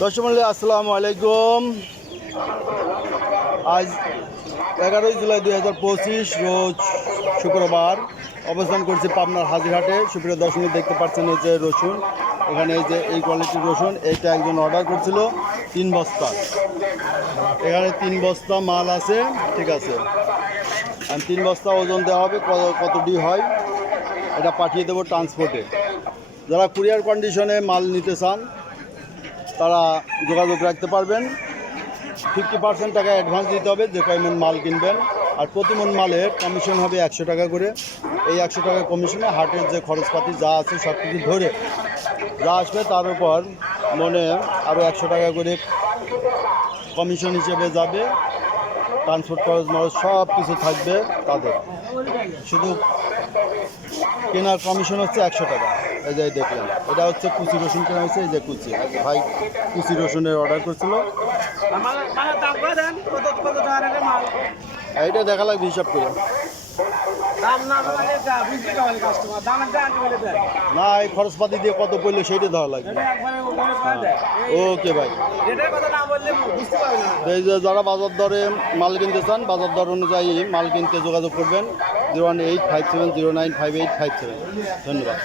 দর্শক মণ্ডলী আসসালামু আলাইকুম। আজ 11 জুলাই 2025 রোজ শুক্রবার অবস্থান করছি পাবনার হাজিরহাটে। সুপ্রিয় দর্শক দেখতে পাচ্ছেন এই যে রসুন, এখানে এই যে এই কোয়ালিটির রসুন, এইটা একজন অর্ডার করছিল 3 বস্তা। এখানে 3 বস্তা মাল আছে, ঠিক আছে। 3 বস্তা ওজন দেওয়া হবে, কতটি হয় এটা পাঠিয়ে দেবো ট্রান্সপোর্টে। যারা কুরিয়ার কন্ডিশনে মাল নিতে চান তারা যোগাযোগ রাখতে পারবেন। 50% টাকা অ্যাডভান্স দিতে হবে যে কয়মন মাল কিনবেন, আর প্রতি মন মালের কমিশন হবে 100 টাকা করে। এই 100 টাকা কমিশনে হাটের যে খরচপাতি যা আছে সব কিছু ধরে যা আসবে তার উপর মনে আরও 100 টাকা করে কমিশন হিসেবে যাবে। ট্রান্সপোর্ট খরচ মারচ সব কিছু থাকবে তাদের, শুধু কেনার কমিশন হচ্ছে 100 টাকা। এই যে দেখলেন, এটা হচ্ছে কুচি রসুন কেনা হচ্ছে, এই যে কুচি ভাই কুচি রসুনের অর্ডার করছিল। এইটা দেখা লাগবে হিসাব করে। না, এই খরচপাতি দিয়ে কত পড়লে সেইটা ধরা লাগবে। ওকে ভাই, এই যে যারা বাজার দরে মাল কিনতে চান বাজার দর অনুযায়ী মাল কিনতে যোগাযোগ করবেন 01857095857। ধন্যবাদ।